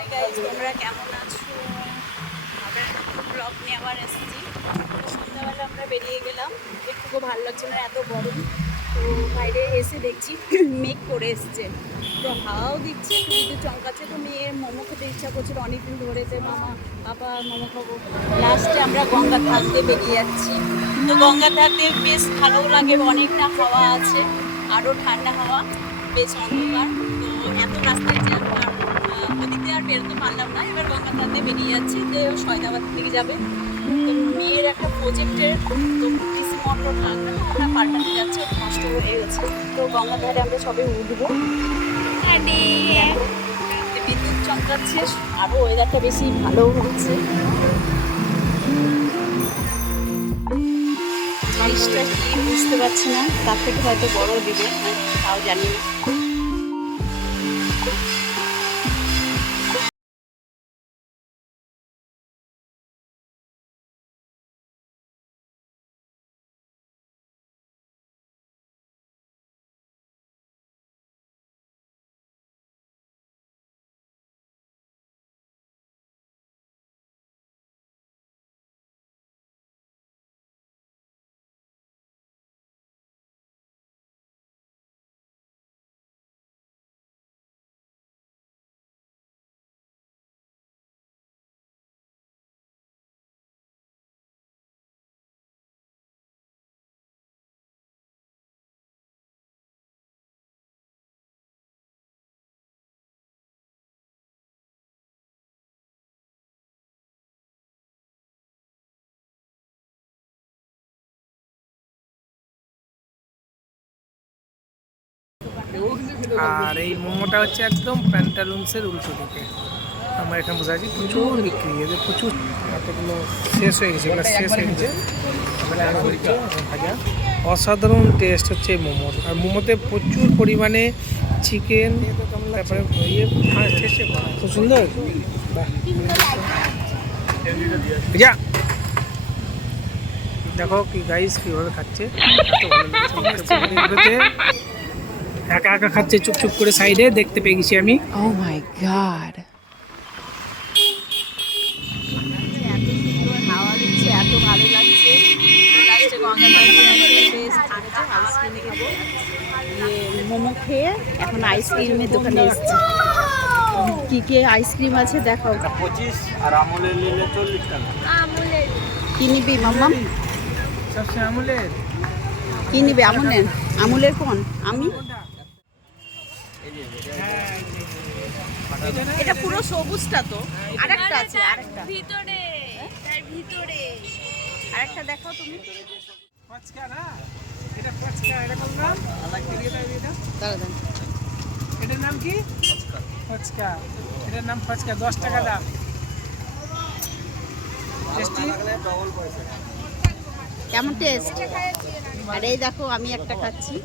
Hi guys, তোমরা কেমন আছো? আমরা ব্লগ নিয়ে আবার এসেছি। সন্ধ্যাবেলা আমরা বেরিয়ে গেলাম, একটুকু ভালো লাগছে না, এত গরম। তো বাইরে এসে দেখছি মেঘ করে এসছে, তো হাওয়াও দিচ্ছে, একটু বিদ্যুৎ চমকাচ্ছে। তো মেয়ের মোমো খেতে ইচ্ছা করছিল অনেকদিন ধরে, যে মামা পাপা মোমো খাবো। লাস্টে আমরা গঙ্গার ধার দিয়ে বেরিয়ে যাচ্ছি। তো গঙ্গার ধার দিয়ে বেশ ভালো লাগে, অনেকটা হাওয়া আছে, আরও ঠান্ডা হাওয়া, বেশ অন্ধকার। তো এত রাস্তায় জ্যাম, নদীতে আর বেরোতে পারলাম না। এবার গঙ্গার ধার দিয়ে বেরিয়ে যাচ্ছি, যে সয়দাবাদ থেকে যাবে। তো মেয়ের একটা প্রজেক্টের তো পিসি মোটর থাকবে, তো ওটা পাল্টাতে যাচ্ছে, নষ্ট হয়ে গেছে। তো গঙ্গার ধারে আমরা সবাই উঠবো। বিদ্যুৎ চমকাচ্ছে, আরও ওয়েদারটা বেশি ভালো হচ্ছে। জিনিসটা কি বুঝতে পারছি না, তার থেকে হয়তো বড় দিবে, তাও জানি না। আর এই মোমোটা হচ্ছে একদম প্যান্টালুন্সের উল্টো দিকে। আমার এখানে বসে আছি, প্রচুর বিক্রি হয়েছে, প্রচুর। এতগুলো শেষ হয়ে গেছে, এগুলো শেষ হয়ে গেছে। আরও হচ্ছে ভাজা, অসাধারণ টেস্ট হচ্ছে এই মোমোর। আর মোমোতে প্রচুর পরিমাণে চিকেন, তারপরে খুব সুন্দর। যা দেখো কি গাইস কীভাবে খাচ্ছে, একা একা খাচ্ছে চুপচুপ করে, সাইডে দেখতে পেয়ে গেছি আমি। Oh my god. এত সুন্দর হাওয়া দিচ্ছে, এত ভালো লাগছে। লাস্টে গঙ্গা ধারে আছে, বেশ ঠান্ডা, আইসক্রিম খাবো। মোমো খেয়ে এখন আইসক্রিমের দোকানে এসেছি। কি কি আইসক্রিম আছে দেখাও। 25 আর আমুলের নিলে 40 টাকা। কি নিবি মাম্মাম? সবসময় আমুলের। কি নিবি? আমুলের? আমুলের কোন? আমি এটা পুরো সবুজটা তো, আরেকটা আছে, আরেকটা ভিতরে তার ভিতরে আরেকটা দেখাও তুমি। পচকা না, এটা পচকা, এটা কোন নাম? দাঁড়ান, এটার নাম কি? পচকা। এটার নাম পচকা, 10 টাকা দাম। টেস্টি? কেমন টেস্ট? আর এই দেখো আমি একটা খাচ্ছি,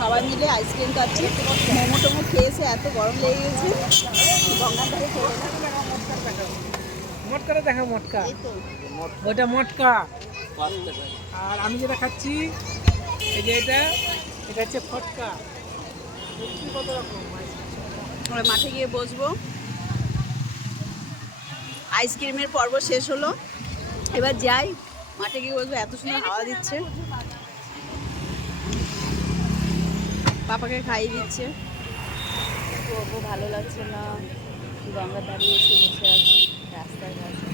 সবাই মিলে আইসক্রিম খাচ্ছি। মোমো টোমো খেয়েছে, এত গরম লেগে গেছে, গঙ্গার ধারে খেয়ে মটকাটা দেখো, মটকা, এই তো। ওটা মটকা। আর আমি যেটা খাচ্ছি, এই যে এটা হচ্ছে ফটকা। কত রকম আমরা মাঠে গিয়ে বসবো। আইসক্রিমের পর্ব শেষ হলো, এবার যাই মাঠে গিয়ে বসবো। এত সুন্দর হাওয়া দিচ্ছে, পাপাকে খাইয়ে দিচ্ছে। করবো, ভালো লাগছে না। গঙ্গার ধারে এসে বসে আছি রাস্তার কাছে।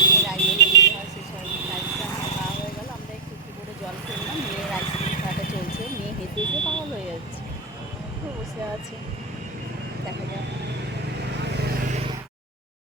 মেয়ের আইসক্রিম খাওয়া শেষ হয়নি, আইসক্রিম খাওয়া হয়ে গেল। আমরা একটু একটু করে জল খেলাম, মেয়ের আইসক্রিম খাওয়াটা চলছে। মেয়ে হেঁটে হেঁটে পাগল হয়ে যাচ্ছে, তো বসে আছে, দেখা যাক।